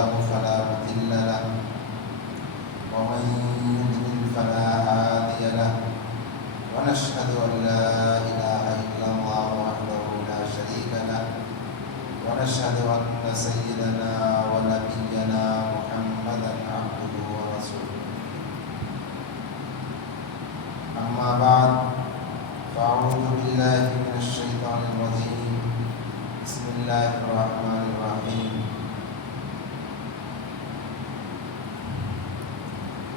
الله فلا مضل له ومن يضلل فلا هادي له ونشهد أن لا إله إلا الله وحده لا شريك له ونشهد أن سيدنا ونبينا محمدا عبده ورسوله أما بعد فأعوذ بالله من الشيطان الرجيم بسم الله الرحمن الرحيم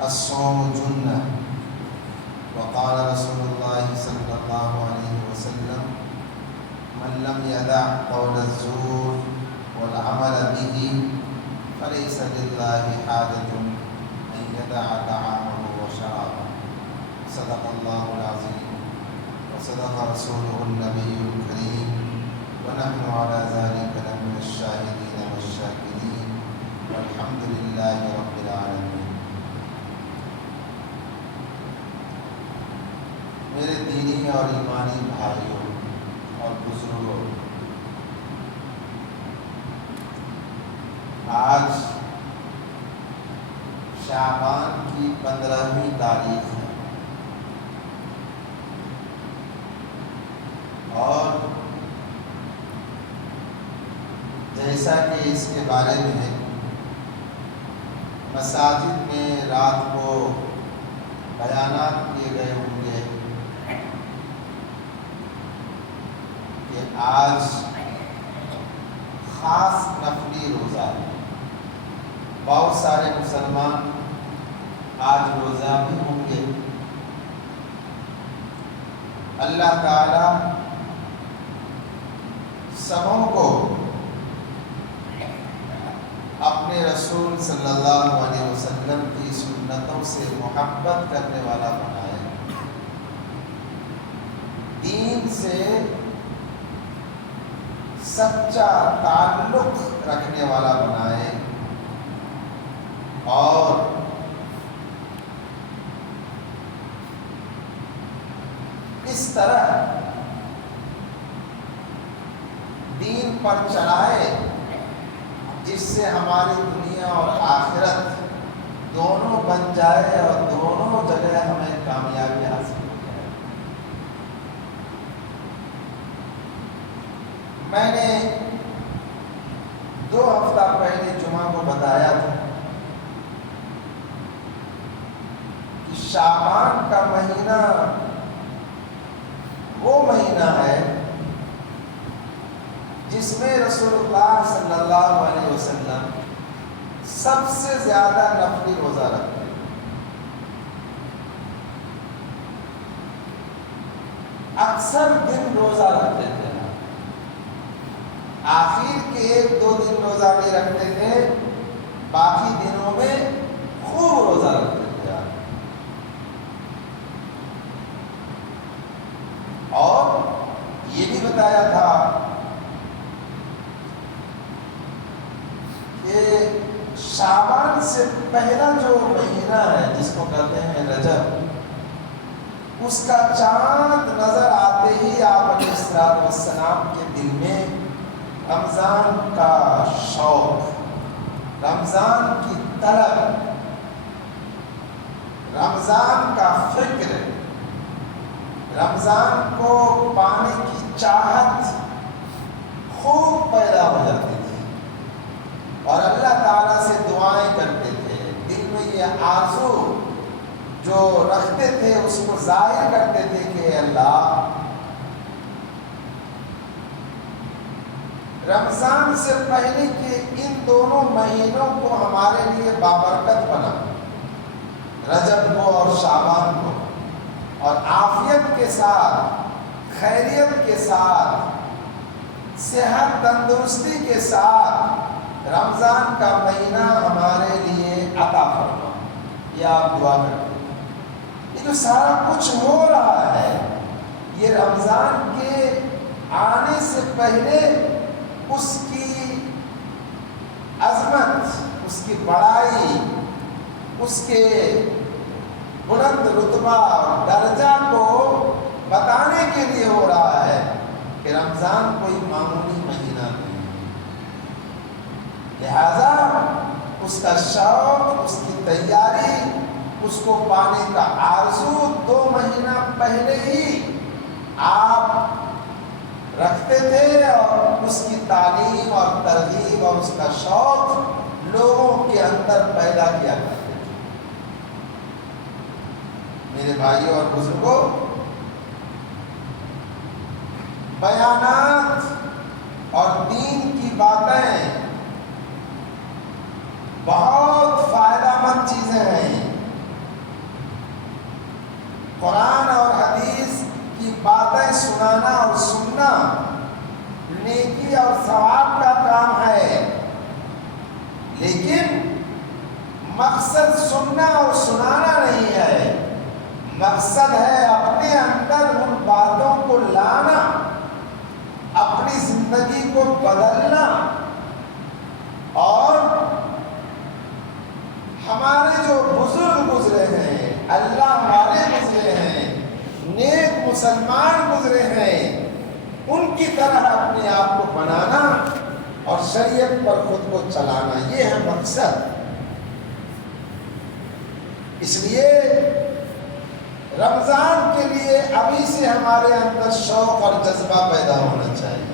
الصوم جنة وقال رسول الله صلى الله عليه وسلم من لم يدع قول الزور والعمل به فليس لله حاجة أن يدع طعامه وشرابه صدق الله العظيم وصدق رسوله النبي الكريم ونحن على ذلك لمن الشاهدين والشاكرين والحمد لله رب العالمين. میرے دینی اور ایمانی بھائیوں اور بزرگوں، آج شعبان کی 15ویں تاریخ ہے اور جیسا کہ اس کے بارے میں مساجد میں رات کو بیانات کیے گئے ہوں گے کہ آج خاص نفلی روزہ ہے. بہت سارے مسلمان آج روزہ بھی ہوں گے. اللہ تعالی سبوں کو اپنے رسول صلی اللہ علیہ وسلم کی سنتوں سے محبت کرنے والا بنائے، دین سے سچا تعلق رکھنے والا بنائے اور اس طرح دین پر چلائے جس سے ہماری دنیا اور آخرت دونوں بن جائے اور دونوں جگہ ہمیں کامیابی حاصل ہو جائے. میں نے 2 ہفتہ پہلے جمعہ کو بتایا تھا کہ شعبان کا مہینہ وہ مہینہ ہے جس میں رسول اللہ صلی اللہ علیہ وسلم سب سے زیادہ نفلی روزہ رکھتے ہیں. اکثر دن روزہ رکھتے تھے، آخر کے 1-2 دن روزہ نہیں رکھتے تھے، باقی دنوں میں خوب روزہ رکھتے تھے. اور یہ بھی بتایا تھا کہ شعبان سے پہلا جو مہینہ ہے جس کو کہتے ہیں رجب، اس کا چاند نظر آتے ہی آپ علیہ الصلوۃ والسلام کے دل میں رمضان کا شوق، رمضان کی طلب، رمضان کا فکر، رمضان کو پانے کی چاہت خوب پیدا ہو جاتی تھی اور اللہ تعالیٰ سے دعائیں کرتے تھے. دل میں یہ آرزو جو رکھتے تھے اس کو ظاہر کرتے تھے کہ اللہ رمضان سے پہلے کے ان دونوں مہینوں کو ہمارے لیے بابرکت بنا، رجب کو اور شعبان کو، اور عافیت کے ساتھ، خیریت کے ساتھ، صحت تندرستی کے ساتھ رمضان کا مہینہ ہمارے لیے عطا فرما. یہ آپ دعا کرتے ہیں. یہ جو سارا کچھ ہو رہا ہے یہ رمضان کے آنے سے پہلے اس کی عظمت، اس کی بڑائی، اس کے بلند رتبہ اور درجہ کو بتانے کے لیے ہو رہا ہے کہ رمضان کوئی معمولی مہینہ نہیں ہے. لہذا اس کا شوق، اس کی تیاری، اس کو پانے کا آرزو 2 مہینہ پہلے ہی آپ رکھتے تھے، اور اس کی تعلیم اور ترغیب اور اس کا شوق لوگوں کے اندر پیدا کیا کرتے تھے۔ میرے بھائیوں اور بزرگوں، بیانات اور دین کی باتیں بہت فائدہ مند چیزیں ہیں۔ قرآن اور حدیث کی باتیں سنانا اور سننا نیکی اور ثواب کا کام ہے، لیکن مقصد سننا اور سنانا نہیں ہے، مقصد ہے اپنے اندر ان باتوں کو لانا، اپنی زندگی کو بدلنا۔ اور ہمارے جو بزرگ گزرے ہیں، اللہ والے گزرے ہیں، نیک مسلمان گزرے ہیں، ان کی طرح اپنے آپ کو بنانا اور شریعت پر خود کو چلانا، یہ ہے مقصد۔ اس لیے رمضان کے لیے ابھی سے ہمارے اندر شوق اور جذبہ پیدا ہونا چاہیے۔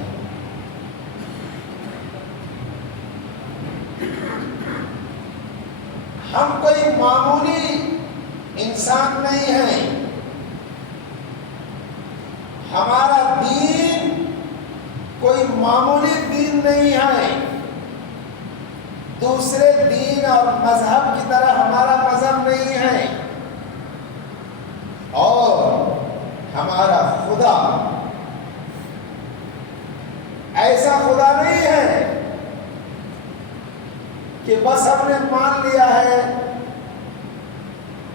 ہم کوئی معمولی انسان نہیں ہیں، ہمارا دین کوئی معمولی دین نہیں ہے، دوسرے دین اور مذہب کی طرح ہمارا مذہب نہیں ہے، اور ہمارا خدا ایسا خدا نہیں ہے کہ بس ہم نے مان لیا ہے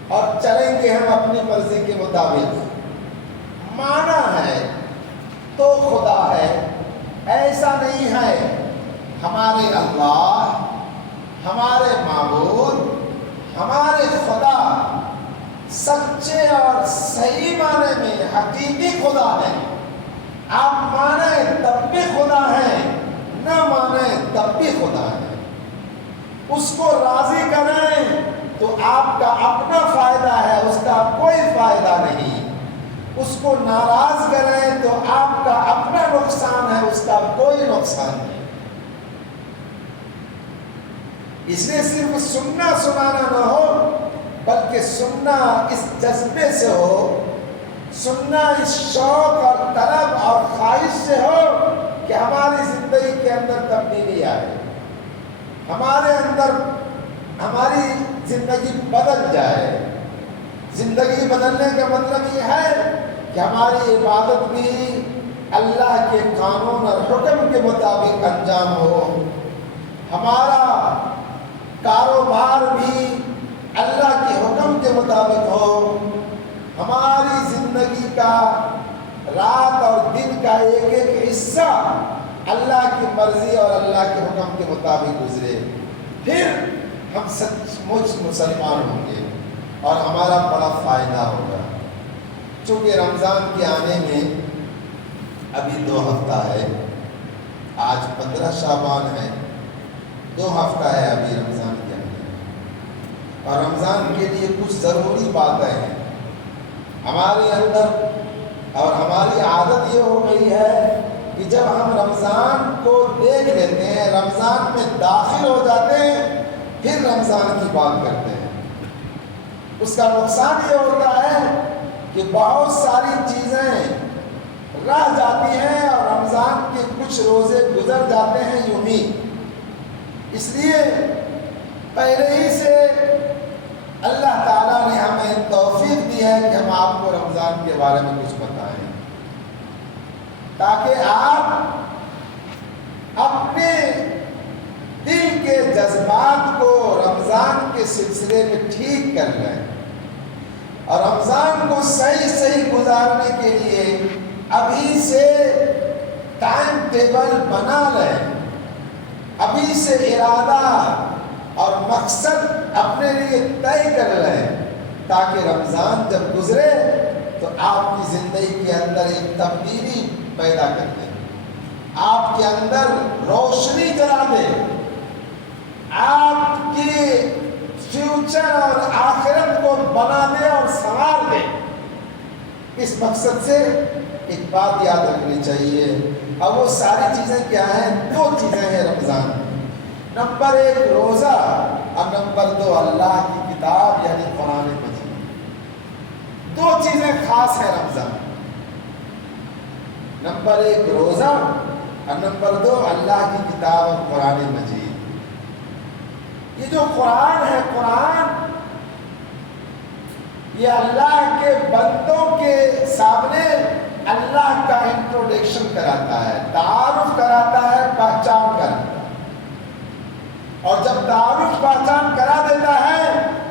اور چلیں گے ہم اپنی مرضی کے مطابق۔ مانا ہے تو خدا ہے، ایسا نہیں ہے۔ ہمارے اللہ، ہمارے معبود، ہمارے خدا سچے اور صحیح معنی میں حقیقی خدا ہے۔ آپ مانیں تب بھی خدا ہے، نہ مانیں تب بھی خدا ہے۔ اس کو راضی کریں تو آپ کا اپنا فائدہ ہے، اس کا کوئی فائدہ نہیں۔ اس کو ناراض کریں تو آپ کا اپنا نقصان ہے، اس کا کوئی نقصان نہیں۔ اس لیے صرف سننا سنانا نہ ہو، بلکہ سننا اس جذبے سے ہو، سننا اس شوق اور طلب اور خواہش سے ہو کہ ہماری زندگی کے اندر تبدیلی آئے، ہمارے اندر ہماری زندگی بدل جائے۔ زندگی بدلنے کا مطلب یہ ہے کہ ہماری عبادت بھی اللہ کے قانون اور حکم کے مطابق انجام ہو، ہمارا کاروبار بھی اللہ کے حکم کے مطابق ہو، ہماری زندگی کا رات اور دن کا ایک ایک حصہ اللہ کی مرضی اور اللہ کے حکم کے مطابق گزرے، پھر ہم سچ مچ مسلمان ہوں گے اور ہمارا بڑا فائدہ ہوگا۔ چونکہ رمضان کے آنے میں ابھی 2 ہفتہ ہے، آج 15 شعبان ہے، 2 ہفتہ ہے ابھی رمضان کے آنے میں، اور رمضان کے لیے کچھ ضروری باتیں ہیں۔ ہمارے اندر اور ہماری عادت یہ ہو گئی ہے کہ جب ہم رمضان کو دیکھ لیتے ہیں، رمضان میں داخل ہو جاتے ہیں، پھر رمضان کی بات کرتے ہیں۔ اس کا نقصان یہ ہوتا ہے کہ بہت ساری چیزیں رہ جاتی ہیں اور رمضان کے کچھ روزے گزر جاتے ہیں یوں ہی۔ اس لیے پہلے ہی سے اللہ تعالیٰ نے ہمیں توفیق دی ہے کہ ہم آپ کو رمضان کے بارے میں کچھ بتائیں، تاکہ آپ اپنے دل کے جذبات کو رمضان کے سلسلے میں ٹھیک کر لیں، اور رمضان کو صحیح گزارنے کے لیے ابھی سے ٹائم ٹیبل بنا لیں، ابھی سے ارادہ اور مقصد اپنے لیے طے کر لیں، تاکہ رمضان جب گزرے تو آپ کی زندگی کے اندر ایک تبدیلی پیدا کر دے، آپ کے اندر روشنی جلا دے، آپ کی فیوچر اور آخرت کو بنا دے اور سنوار دے، اس مقصد سے ایک بات یاد رکھنی چاہیے۔ اب وہ ساری چیزیں کیا ہیں؟ 2 چیزیں ہیں رمضان۔ نمبر 1 روزہ، اور نمبر 2 اللہ کی کتاب یعنی قرآن مجید۔ 2 چیزیں خاص ہیں رمضان۔ نمبر 1 روزہ، اور نمبر 2 اللہ کی کتاب اور قرآن مجید۔ یہ جو قرآن ہے، قرآن یہ اللہ کے بندوں کے سامنے اللہ کا انٹروڈکشن کراتا ہے، تعارف کراتا ہے، پہچان کراتا ہے۔ اور جب تعارف پہچان کرا دیتا ہے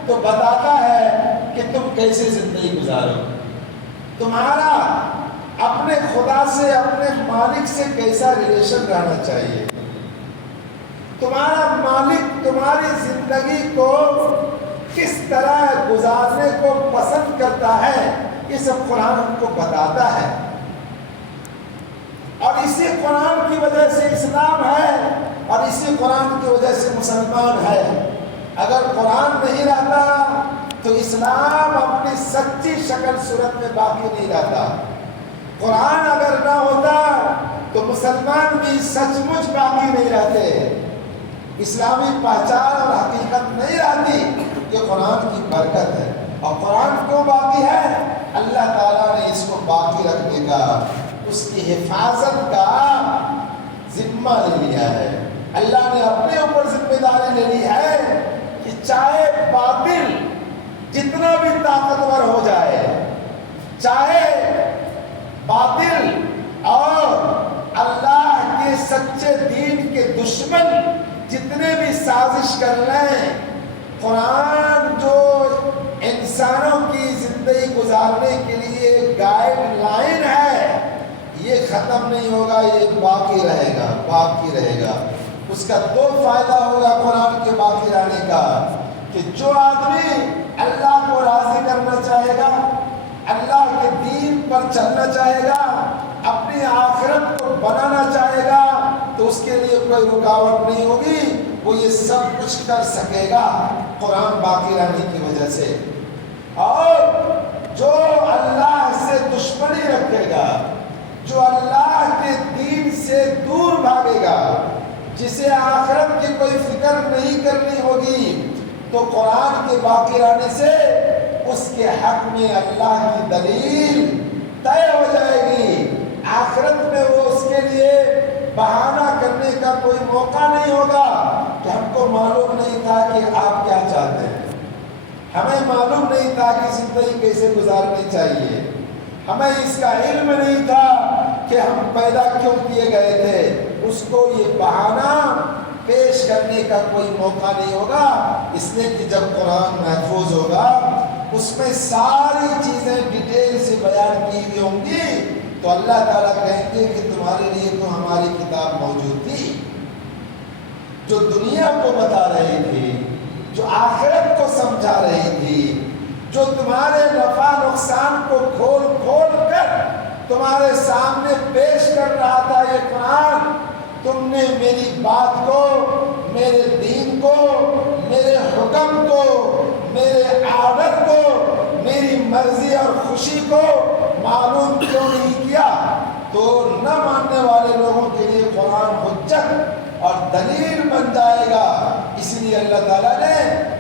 تو بتاتا ہے کہ تم کیسے زندگی گزارو، تمہارا اپنے خدا سے، اپنے مالک سے کیسا ریلیشن رہنا چاہیے، تمہارا مالک تمہاری زندگی کو کس طرح گزارنے کو پسند کرتا ہے، یہ سب قرآن ہم کو بتاتا ہے۔ اور اسی قرآن کی وجہ سے اسلام ہے، اور اسی قرآن کی وجہ سے مسلمان ہے۔ اگر قرآن نہیں رہتا تو اسلام اپنی سچی شکل صورت میں باقی نہیں رہتا۔ قرآن اگر نہ ہوتا تو مسلمان بھی سچ مچ باقی نہیں رہتے، اسلامی پہچان اور حقیقت نہیں رہتی۔ یہ قرآن کی برکت ہے۔ اور قرآن کیوں باقی ہے؟ اللہ تعالیٰ نے اس کو باقی رکھنے کا، اس کی حفاظت کا ذمہ لے لیا ہے۔ اللہ نے اپنے اوپر ذمہ داری لے لی ہے کہ چاہے باطل جتنا بھی طاقتور ہو جائے، چاہے باطل اور اللہ کے سچے دین کے دشمن جتنے بھی سازش کر لیں، قرآن جو انسانوں کی زندگی گزارنے کے لیے گائیڈ لائن ہے، یہ ختم نہیں ہوگا، یہ باقی رہے گا، باقی رہے گا۔ اس کا 2 فائدہ ہوگا قرآن کے باقی رہنے کا، کہ جو آدمی اللہ کو راضی کرنا چاہے گا، اللہ کے دین پر چلنا چاہے گا، اپنی آخرت کو بنانا چاہے گا، تو اس کے لیے کوئی رکاوٹ نہیں ہوگی، وہ یہ سب کچھ کر سکے گا قرآن باقی رہنے کی وجہ سے۔ اور جو اللہ سے دشمنی رکھے گا، جو اللہ کے دین سے دور بھاگے گا، جسے آخرت کی کوئی فکر نہیں کرنی ہوگی، تو قرآن کے باقی رہنے سے اس کے حق میں اللہ کی دلیل طے ہو جائے گی۔ آخرت میں وہ اس کے لیے بہانہ کرنے کا کوئی موقع نہیں ہوگا کہ ہم کو معلوم نہیں تھا کہ آپ کیا چاہتے ہیں، ہمیں معلوم نہیں تھا کہ زندگی کیسے گزارنی چاہیے، ہمیں اس کا علم نہیں تھا کہ ہم پیدا کیوں کیے گئے تھے۔ اس کو یہ بہانہ پیش کرنے کا کوئی موقع نہیں ہوگا، اس لیے کہ جب قرآن محفوظ ہوگا، اس میں ساری چیزیں ڈیٹیل سے بیان کی ہوئی ہوں گی، تو اللہ تعالیٰ کہیں گے کہ تمہارے لیے تو ہماری کتاب موجود تھی، جو دنیا کو بتا رہی تھی، جو آخرت کو سمجھا رہی تھی، جو تمہارے نفع نقصان کو کھول کھول کر تمہارے سامنے پیش کر رہا تھا یہ قرآن۔ تم نے میری بات کو، میرے دین کو، میرے حکم کو، میرے آرڈر کو، میری مرضی اور خوشی کو معلوم کیوں نہیں کیا؟ تو نہ ماننے والے لوگوں کے لیے قرآن حجت اور دلیل بن جائے گا۔ اسی لیے اللہ تعالیٰ نے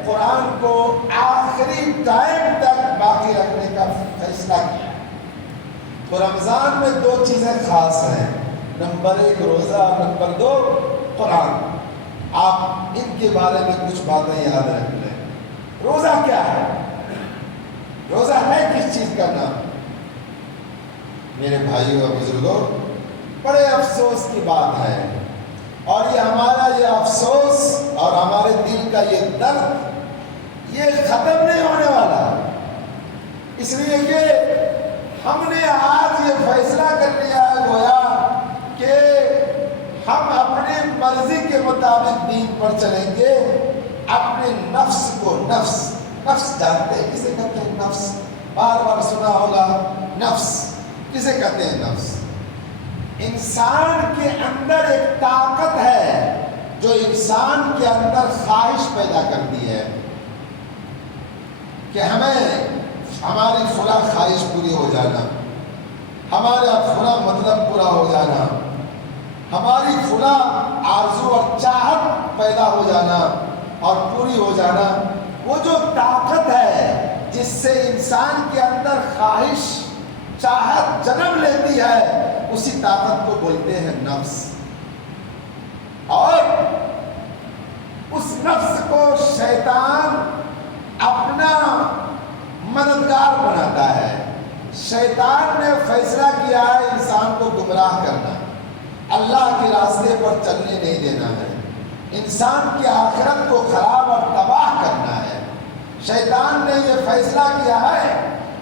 قرآن کو آخری ٹائم تک باقی رکھنے کا فیصلہ کیا۔ تو رمضان میں 2 چیزیں خاص ہیں، نمبر 1 روزہ، نمبر 2 قرآن۔ آپ ان کے بارے میں کچھ باتیں یاد رکھ لیں۔ روزہ کیا ہے؟ روزہ ہے کس چیز کا نام؟ میرے بھائیوں اور بزرگوں، بڑے افسوس کی بات ہے، اور یہ ہمارا یہ افسوس اور ہمارے دل کا یہ درد یہ ختم نہیں ہونے والا، اس لیے کہ ہم نے آج یہ فیصلہ کر لیا ہے گویا کہ ہم اپنی مرضی کے مطابق دین پر چلیں گے، اپنے نفس کو، نفس جانتے ہیں کسے کہتے ہیں؟ نفس بار بار سنا ہوگا، نفس کسے کہتے ہیں؟ نفس انسان کے اندر ایک طاقت ہے جو انسان کے اندر خواہش پیدا کرتی ہے کہ ہماری فلاں خواہش پوری ہو جانا، ہمارا فلاں مطلب پورا ہو جانا، ہماری فلاں آرزو اور چاہت پیدا ہو جانا اور پوری ہو جانا، وہ جو طاقت ہے جس سے انسان کے اندر خواہش چاہت جنم لیتی ہے، اسی طاقت کو بولتے ہیں نفس۔ اور اس نفس کو شیطان اپنا مددگار بناتا ہے۔ شیطان نے فیصلہ کیا ہے انسان کو گمراہ کرنا، اللہ کے راستے پر چلنے نہیں دینا ہے، انسان کی آخرت کو خراب اور تباہ کرنا ہے۔ شیطان نے یہ فیصلہ کیا ہے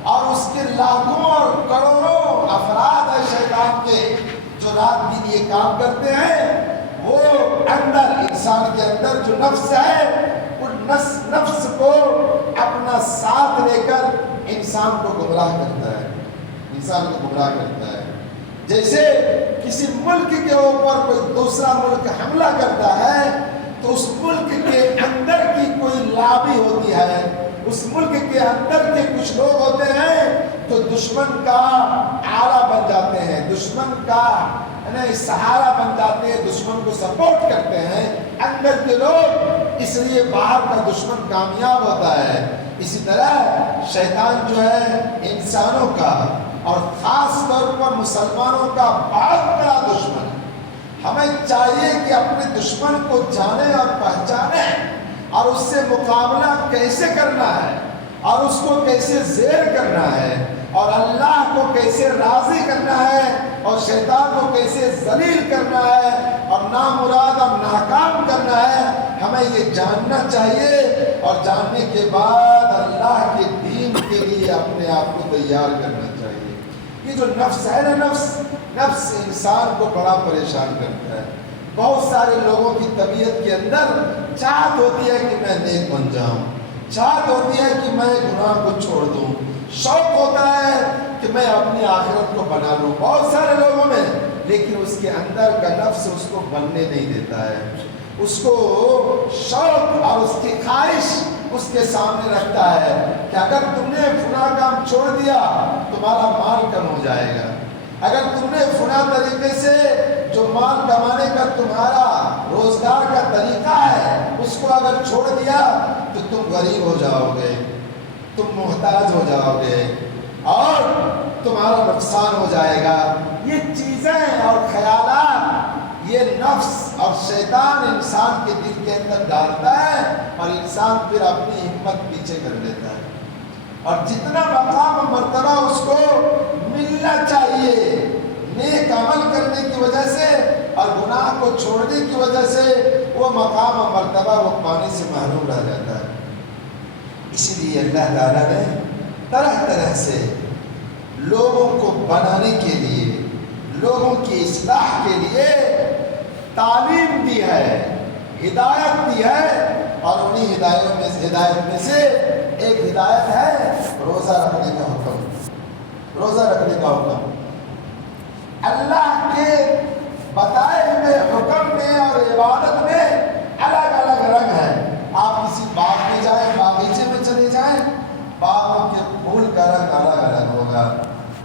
اور اس کے لاکھوں اور کروڑوں افراد ہیں شیطان کے جو رات دن یہ کام کرتے ہیں۔ وہ اندر انسان کے اندر جو نفس ہے، ان نفس کو اپنا ساتھ لے کر انسان کو گمراہ کرتا ہے، انسان کو گمراہ کرتا ہے۔ جیسے کسی ملک کے اوپر کوئی دوسرا ملک حملہ کرتا ہے تو اس ملک کے اندر کی کوئی لابی ہوتی ہے، اس ملک کے اندر کے کچھ لوگ ہوتے ہیں جو دشمن کا آلہ بن جاتے ہیں، دشمن کا سہارا بن جاتے ہیں، دشمن کو سپورٹ کرتے ہیں اندر کے لوگ، اس لیے باہر کا دشمن کامیاب ہوتا ہے۔ اسی طرح شیطان جو ہے انسانوں کا اور خاص طور پر مسلمانوں کا بہت بڑا دشمن ہے۔ ہمیں چاہیے کہ اپنے دشمن کو جانیں اور پہچانیں اور اس سے مقابلہ کیسے کرنا ہے اور اس کو کیسے زیر کرنا ہے اور اللہ کو کیسے راضی کرنا ہے اور شیطان کو کیسے ذلیل کرنا ہے اور نامراد اور ناکام کرنا ہے، ہمیں یہ جاننا چاہیے اور جاننے کے بعد اللہ کے دین کے لیے اپنے آپ کو تیار کرنا چاہیے۔ یہ جو نفس ہے نا، نفس انسان کو بڑا پریشان کرتا ہے۔ بہت سارے لوگوں کی طبیعت کے اندر چاہت ہوتی ہے کہ میں نیک بن جاؤں، چاہت ہوتی ہے کہ میں گناہ کو چھوڑ دوں، شوق ہوتا ہے کہ میں اپنی آخرت کو بنا لوں بہت سارے لوگوں میں، لیکن اس کے اندر کا نفس اس کو بننے نہیں دیتا ہے۔ اس کو شوق اور اس کی خواہش اس کے سامنے رکھتا ہے کہ اگر تم نے فلاں کام چھوڑ دیا تمہارا مال کم ہو جائے گا، اگر تم نے فلاں طریقے سے جو مال کمانے کا تمہارا روزگار کا طریقہ ہے اس کو اگر چھوڑ دیا تو تم غریب ہو جاؤ گے، تم محتاج ہو جاؤ گے اور تمہارا نقصان ہو جائے گا۔ یہ چیزیں اور خیالات یہ نفس اور شیطان انسان کے دل کے اندر ڈالتا ہے اور انسان پھر اپنی ہمت پیچھے کر لیتا ہے، اور جتنا مقام و مرتبہ اس کو ملنا چاہیے نیک عمل کرنے کی وجہ سے اور گناہ کو چھوڑنے کی وجہ سے، وہ مقام و مرتبہ وہ پانے سے محروم رہ جاتا ہے۔ اسی لیے اللہ تعالیٰ نے طرح طرح سے لوگوں کو بنانے کے لیے، لوگوں کی اصلاح کے لیے تعلیم دی ہے، ہدایت دی ہے، اور انہی ہدایت میں سے ایک ہدایت ہے روزہ رکھنے کا حکم۔ روزہ رکھنے کا حکم اللہ کے بتائے ہوئے حکم میں اور عبادت میں الگ الگ رنگ ہے۔ آپ کسی باغ میں جائیں، باغیچے میں چلے جائیں، باغوں کے پھول کا رنگ الگ الگ ہوگا،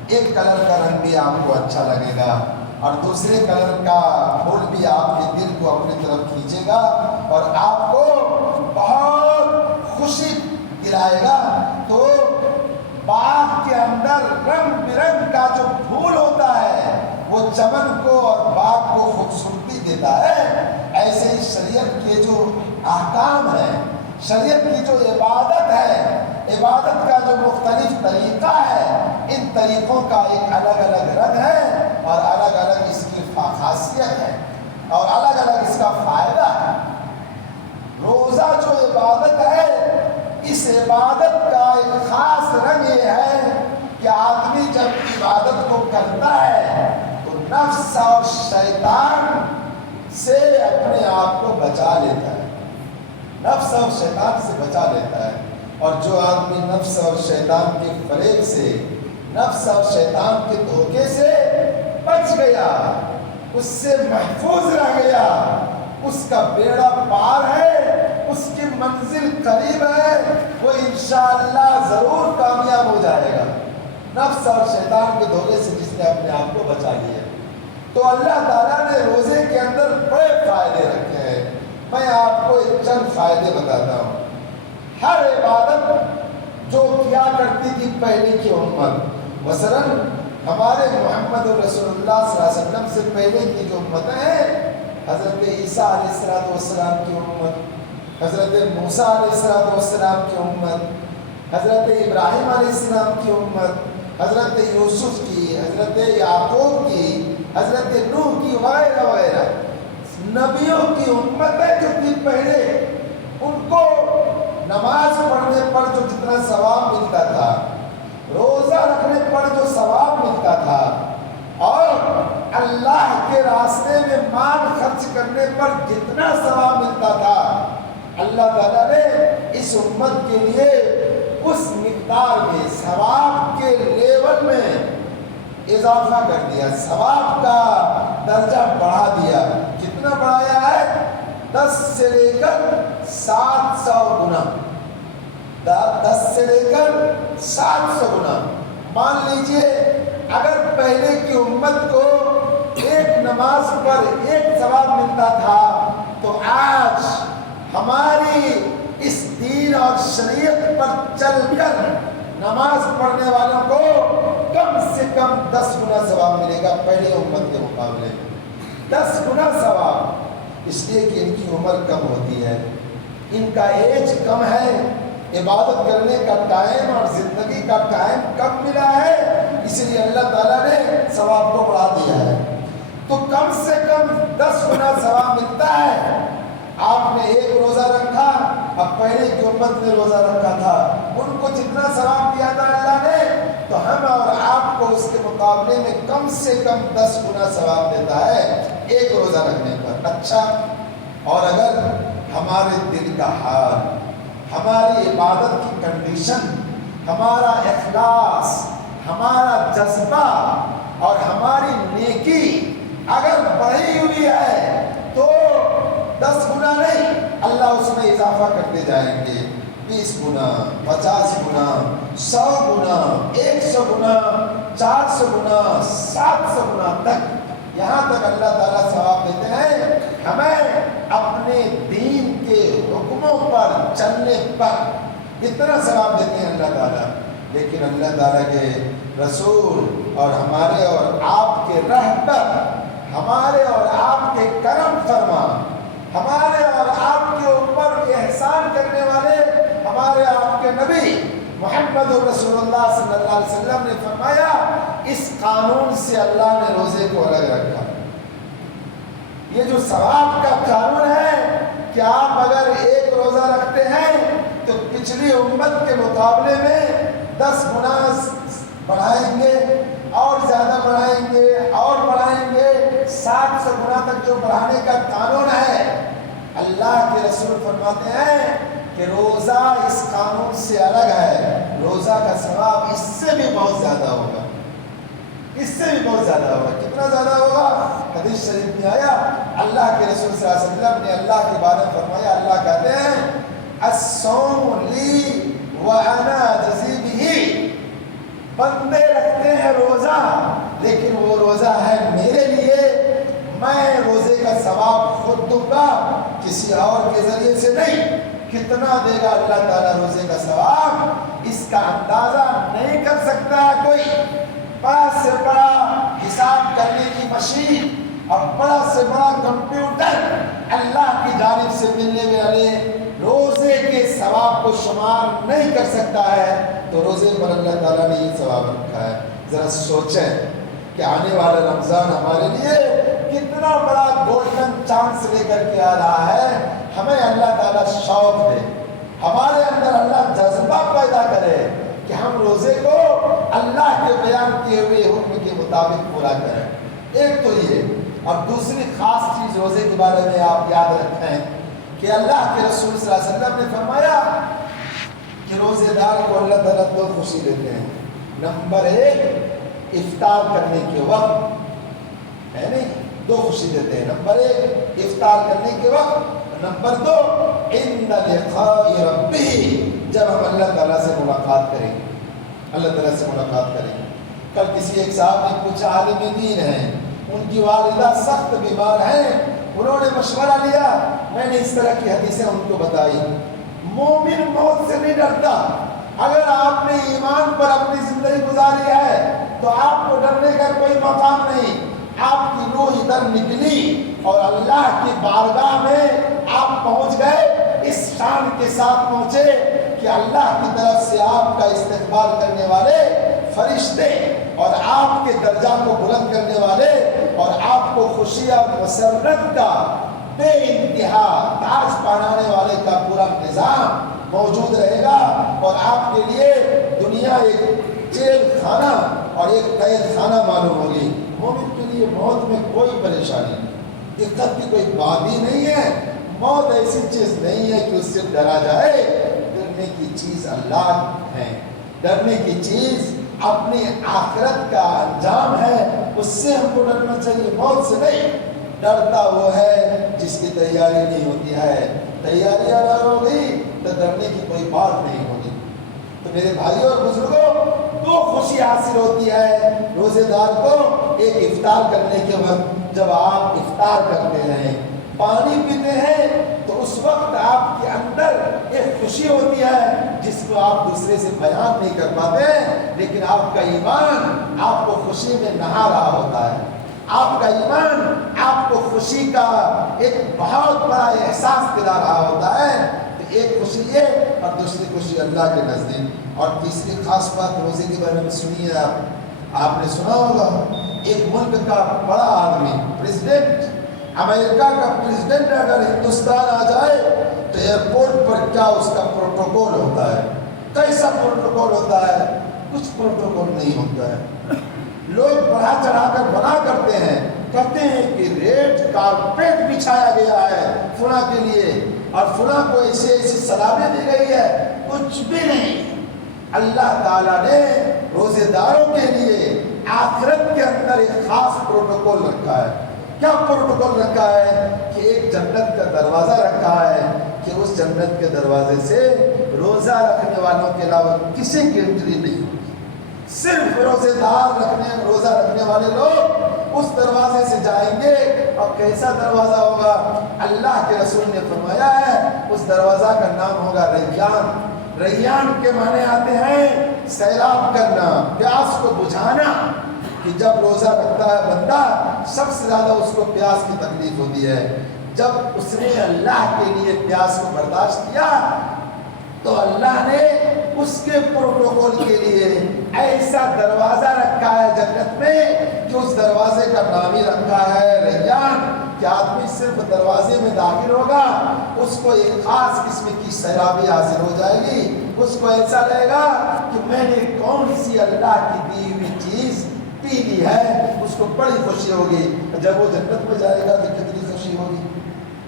ایک کلر کا رنگ بھی آپ کو اچھا لگے گا اور دوسرے کلر کا پھول بھی آپ کے دل کو اپنی طرف کھینچے گا اور آپ کو بہت خوشی دلائے گا۔ تو باغ کے اندر رنگ برنگ کا جو پھول ہوتا ہے وہ چمن کو اور باغ کو خوبصورتی دیتا ہے۔ ایسے ہی شریعت کے جو احکام ہیں، شریعت کی جو عبادت ہے، عبادت کا جو مختلف طریقہ ہے، ان طریقوں کا ایک الگ الگ رنگ ہے اور الگ الگ اس کی خاصیت ہے اور الگ الگ اس کا فائدہ ہے۔ روزہ جو عبادت ہے، اس عبادت کا ایک خاص رنگ یہ ہے کہ آدمی جب عبادت کو کرتا ہے تو نفس اور شیطان سے اپنے آپ کو بچا لیتا ہے، نفس اور شیطان سے بچا لیتا ہے۔ اور جو آدمی نفس اور شیطان کے فریب سے، نفس اور شیطان کے دھوکے سے بچ گیا، اس سے محفوظ رہ گیا، اس کا بیڑا پار ہے، اس کی منزل قریب ہے، وہ انشاءاللہ ضرور کامیاب ہو جائے گا، نفس اور شیطان کے دھوکے سے جس نے اپنے آپ کو بچا لیا۔ تو اللہ تعالیٰ نے روزے کے اندر بڑے فائدے رکھے ہیں، میں آپ کو ایک چند فائدے بتاتا ہوں۔ ہر عبادت جو کیا کرتی تھی پہلے کی امت، مثلاً ہمارے محمد رسول اللہ صلی اللہ علیہ وسلم سے پہلے کی جو امتیں ہیں، حضرت عیسیٰ علیہ السلام کی امت، حضرت موسیٰ علیہ السلام کی امت، حضرت ابراہیم علیہ السلام کی امت، حضرت یوسف کی، حضرت یعقوب کی، حضرت نوح کی، وغیرہ وغیرہ نبیوں کی امتیں جو تھی پہلے، ان کو نماز پڑھنے پر جو جتنا ثواب ملتا تھا، روزہ رکھنے پر جو ثواب ملتا تھا، اور اللہ کے راستے میں مال خرچ کرنے پر جتنا ثواب ملتا تھا، اللہ تعالیٰ نے اس امت کے لیے اس مقدار میں ثواب کے لیول میں اضافہ کر دیا، ثواب کا درجہ بڑھا دیا۔ کتنا بڑھایا ہے؟ 10 سے لے کر 700 گنا، 10 سے لے کر 700 گنا۔ مان لیجئے اگر پہلے کی امت کو ایک نماز پر ایک ثواب ملتا تھا، تو آج ہماری اس دین اور شریعت پر چل کر نماز پڑھنے والوں کو کم سے کم 10 گنا ثواب ملے گا پہلے امت کے مقابلے میں، 10 گنا ثواب، اس لیے کہ ان کی عمر کم ہوتی ہے، ان کا ایج کم ہے، عبادت کرنے کا ٹائم اور زندگی کا ٹائم کم ملا ہے، اس لیے اللہ تعالیٰ نے ثواب کو بڑھا دیا ہے۔ تو کم سے کم 10 گنا ثواب ملتا ہے۔ آپ نے ایک روزہ رکھا، اب پہلے کی امت نے روزہ رکھا تھا، ان کو جتنا ثواب دیا تھا اللہ نے، تو ہم اور آپ کو اس کے مقابلے میں کم سے کم 10 گنا ثواب دیتا ہے ایک روزہ رکھنے پر۔ اچھا، اور اگر ہمارے دل کا حال، ہماری عبادت کی کنڈیشن، ہمارا اخلاص، ہمارا جذبہ اور ہماری نیکی اگر بڑھی ہوئی ہے، تو 10 گنا نہیں، اللہ اس میں اضافہ کرتے جائیں گے، 20 گنا، 50 گنا، 100 گنا، 100 گنا، 400 گنا، 700 گنا تک، یہاں تک اللہ تعالیٰ ثواب دیتے ہیں ہمیں اپنے دین کے حکموں پر چلنے پر، اتنا ثواب دیتے ہیں اللہ تعالیٰ۔ لیکن اللہ تعالیٰ کے رسول اور ہمارے اور آپ کے رہبر، ہمارے اور آپ کے کرم فرما، ہمارے اور آپ کے اوپر احسان کرنے والے ہمارے آپ کے نبی محمد رسول اللہ صلی اللہ علیہ وسلم نے فرمایا، اس قانون سے اللہ نے روزے کو الگ رکھا۔ یہ جو ثواب کا قانون ہے کہ آپ اگر ایک روزہ رکھتے ہیں تو پچھلی امت کے مقابلے میں 10 گنا بڑھائیں گے، اور زیادہ بڑھائیں گے، اور بڑھائیں گے، 700 گنا تک جو بڑھانے کا قانون ہے۔ اللہ کے رسول فرماتے ہیں کہ روزہ اس قانون سے الگ ہے، روزہ کا ثواب اس سے بھی بہت زیادہ ہوگا، اس سے بھی بہت زیادہ ہوگا۔ کتنا زیادہ ہوگا؟ حدیث شریف میں آیا، اللہ کے رسول صلی اللہ علیہ وسلم نے اللہ کے بارے میں فرمایا، اللہ کہتے ہیں الصوم لی وانا اجزی بہ، بندے رکھتے ہیں روزہ لیکن وہ روزہ ہے میرے لیے، میں روزے کا ثواب خود دوں گا، کسی اور کے ذریعے سے نہیں۔ کتنا دے گا اللہ تعالیٰ روزے کا ثواب، اس کا اندازہ نہیں کر سکتا ہے کوئی۔ بڑا سے بڑا حساب کرنے کی مشین اور بڑا سے بڑا کمپیوٹر اللہ کی جانب سے ملنے والے روزے کے ثواب کو شمار نہیں کر سکتا ہے، تو روزے پر اللہ تعالیٰ نے یہ ثواب رکھا ہے۔ ذرا سوچیں کہ آنے والا رمضان ہمارے لیے کتنا بڑا گولڈن چانس لے کر کے آ رہا ہے۔ ہمیں اللہ تعالیٰ شوق دے، ہمارے اندر اللہ جذبہ پیدا کرے کہ ہم روزے کو اللہ کے بیان کیے ہوئے حکم کے مطابق پورا کریں۔ ایک تو یہ، اور دوسری خاص چیز روزے کے بارے میں آپ یاد رکھیں کہ اللہ کے رسول صلی اللہ علیہ وسلم نے فرمایا کہ روزے دار کو اللہ تعالیٰ دو خوشی دیتے ہیں۔ نمبر 1، افطار کرنے کے وقت ہے نہیں، دو خوشی دیتے ہیں. نمبر 1 افطار کرنے کے وقت. نمبر 2 عند لقاء ربہ، جب ہم اللہ تعالیٰ سے ملاقات کریں گے. اللہ تعالیٰ سے ملاقات کریں گے. کل کسی ایک صاحب نے پوچھا، عالم دین ہیں، ان کی والدہ سخت بیمار ہیں، انہوں نے مشورہ لیا، میں نے اس طرح کی حدیثیں ان کو بتائی. مومن موت سے نہیں ڈرتا. اگر آپ نے ایمان پر اپنی زندگی گزاری ہے تو آپ کو ڈرنے کا کوئی مقام نہیں. آپ کی روح ادھر نکلی اور اللہ کی بارگاہ میں آپ پہنچ گئے، اس شان کے ساتھ پہنچے کہ اللہ کی طرف سے آپ کا استقبال کرنے والے فرشتے اور آپ کے درجہ کو بلند کرنے والے اور آپ کو خوشی اور مسرت کا بے انتہا تاج پہنانے والے کا پورا نظام موجود رہے گا. اور آپ کے لیے دنیا ایک جیل خانہ اور ایک قید خانہ معلوم ہوگی. مومن کے لیے موت میں کوئی پریشانی نہیں، دقت کی کوئی بات ہی نہیں ہے. موت ایسی چیز نہیں ہے کہ اس سے ڈرا جائے. ڈرنے کی چیز اللہ ہے، ڈرنے کی چیز اپنی آخرت کا انجام ہے، اس سے ہم کو ڈرنا چاہیے، موت سے نہیں. ڈرتا وہ ہے جس کی تیاری نہیں ہوتی ہے. تیاری اگر ہوگی تو ڈرنے کی کوئی بات نہیں ہوگی. تو میرے بھائیوں اور بزرگوں، دو خوشی حاصل ہوتی ہے روزے دار کو. ایک افطار کرنے کے وقت جب آپ افطار کرتے ہیں، پانی پیتے ہیں، تو اس وقت آپ کے اندر ایک خوشی ہوتی ہے جس کو آپ دوسرے سے بیان نہیں کر پاتے ہیں، لیکن آپ کا ایمان آپ کو خوشی میں نہا رہا ہوتا ہے. آپ کا ایمان آپ کو خوشی کا ایک بہت بڑا احساس دلا رہا ہوتا ہے. تو ایک خوشی یہ اور دوسری خوشی اللہ کے نزدیک. اور تیسری خاص بات روزے کے بارے میں سنیے. آپ نے سنا ہوگا ایک ملک کا بڑا آدمی، پریزیڈنٹ، امریکہ کا پریزیڈنٹ اگر ہندوستان آ جائے تو ایئرپورٹ پر کیا اس کا پروٹوکول ہوتا ہے. کیسا پروٹوکول ہوتا ہے؟ کچھ پروٹوکول نہیں ہوتا ہے. لوگ بڑھا چڑھا کر بنا کرتے ہیں، کہتے ہیں کہ ریڈ کارپیٹ بچھایا گیا ہے فلاں کے لیے اور فلاں کو ایسی ایسی سلامیں دی گئی ہے. کچھ بھی نہیں. اللہ تعالیٰ نے روزے داروں کے لیے آخرت کے اندر ایک خاص پروٹوکول رکھا ہے. کیا پروٹوکول رکھا ہے؟ کہ ایک جنت کا دروازہ رکھا ہے کہ اس جنت کے دروازے سے روزہ رکھنے والوں کے علاوہ کسی کی انٹری نہیں ہوگی. صرف روزے دار روزہ رکھنے والے لوگ اس دروازے سے جائیں گے. اور کیسا دروازہ ہوگا؟ اللہ کے رسول نے فرمایا ہے اس دروازہ کا نام ہوگا ریان. ریان کے معنی آتے ہیں سیراب کرنا، پیاس کو بجھانا. کہ جب روزہ رکھتا ہے بندہ، سب سے زیادہ اس کو پیاس کی تکلیف ہوتی ہے. جب اس نے اللہ کے لیے پیاس کو برداشت کیا تو اللہ نے اس کے پروٹوکول کے لیے ایسا دروازہ رکھا ہے جنت میں کہ اس دروازے کا نام ہی رکھا ہے ریان. کہ آدمی صرف دروازے میں داخل ہوگا، اس کو ایک خاص قسم کی سیرابی حاصل ہو جائے گی. اس کو ایسا لگے گا کہ میں نے کون سی اللہ کی دی ہوئی چیز پی لی ہے. اس کو بڑی خوشی ہوگی. جب وہ جنت میں جائے گا تو کتنی خوشی ہوگی.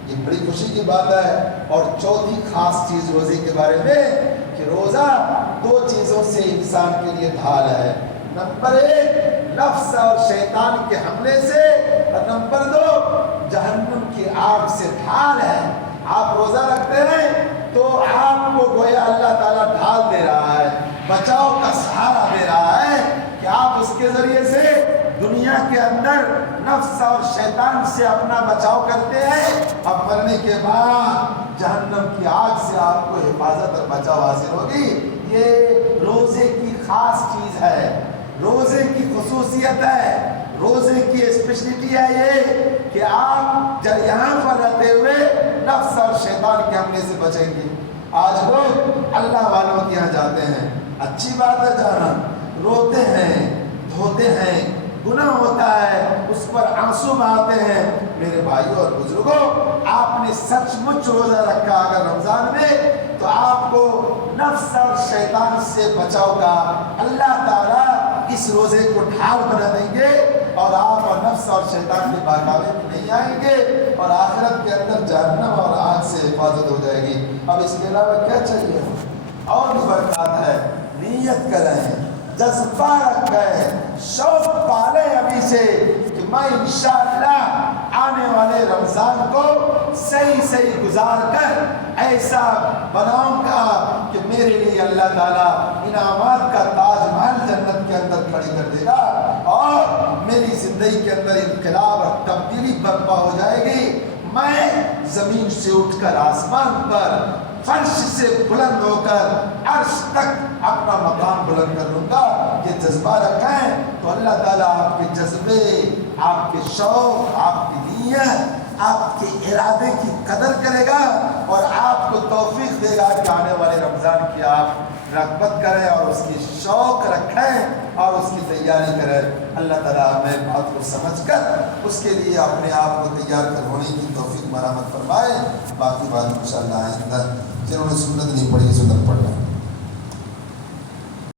یہ بڑی خوشی کی بات ہے. اور چوتھی خاص چیز روزے کے بارے میں کہ روزہ دو چیزوں سے انسان کے لیے ڈھال ہے. نمبر 1 نفس اور شیطان کے حملے سے، اور نمبر 2 جہنم کی آگ سے ڈھال ہے. آپ روزہ رکھتے ہیں تو آپ کو گویا اللہ تعالیٰ ڈھال دے رہا ہے، بچاؤ کا سہارا دے رہا ہے کہ آپ اس کے ذریعے سے دنیا کے اندر نفس اور شیطان سے اپنا بچاؤ کرتے ہیں. اب مرنے کے بعد جہنم کی آگ سے آپ کو حفاظت اور بچاؤ حاصل ہوگی. یہ روزے کی خاص چیز ہے، روزے کی خصوصیت ہے، روزے کی اسپیشلٹی ہے یہ کہ آپ یہاں پر رہتے ہوئے نفس اور شیطان کے حملے سے بچیں گے. آج لوگ اللہ والوں کے یہاں جاتے ہیں، اچھی بات ہے جانا، روتے ہیں، دھوتے ہیں، گناہ ہوتا ہے، اس پر آنسو بہاتے ہیں. میرے بھائیوں اور بزرگوں، آپ نے سچ مچ روزہ رکھا اگر رمضان میں تو آپ کو نفس اور شیطان سے بچاؤ کا اللہ تعالیٰ اس روزے کو ڈھال بنا دیں گے اور آپ اور نفس اور شیطان کے بہکاوے میں نہیں آئیں گے اور آخرت کے اندر جہنم اور آگ سے حفاظت ہو جائے گی. اب اس کے علاوہ کیا چاہیے؟ اور بھی برکات ہے. نیت کریں، جذبہ رکھ گئے، شوق پالے ابھی سے کہ میں انشاءاللہ آنے والے رمضان کو صحیح صحیح گزار کر ایسا بناؤں گا کہ میرے لیے اللہ تعالیٰ انعامات کا تاج محل جنت کے اندر کھڑی کر دے گا، اور میری زندگی کے اندر انقلاب اور تبدیلی برپا ہو جائے گی۔ میں زمین سے اٹھ کر آسمان پر، فرش سے بلند ہو کر عرش تک اپنا مقام بلند کر لوں گا۔ یہ جذبہ رکھیں تو اللہ تعالیٰ آپ کے جذبے، آپ کے شوق، آپ کی نیت، آپ کے ارادے کی قدر کرے گا، اور آپ کو توفیق دے گا کہ آنے والے رمضان کی آپ رغبت کریں اور اس کی شوق رکھیں اور اس کی تیاری کریں۔ اللہ تعالیٰ ہمیں بات کو سمجھ کر اس کے لیے اپنے آپ کو تیار کر ہونے کی توفیق مرحمت فرمائے۔ باقی بات انشاءاللہ آئندہ جنہوں نے سنت نہیں پڑھی سنت پڑھ لیں۔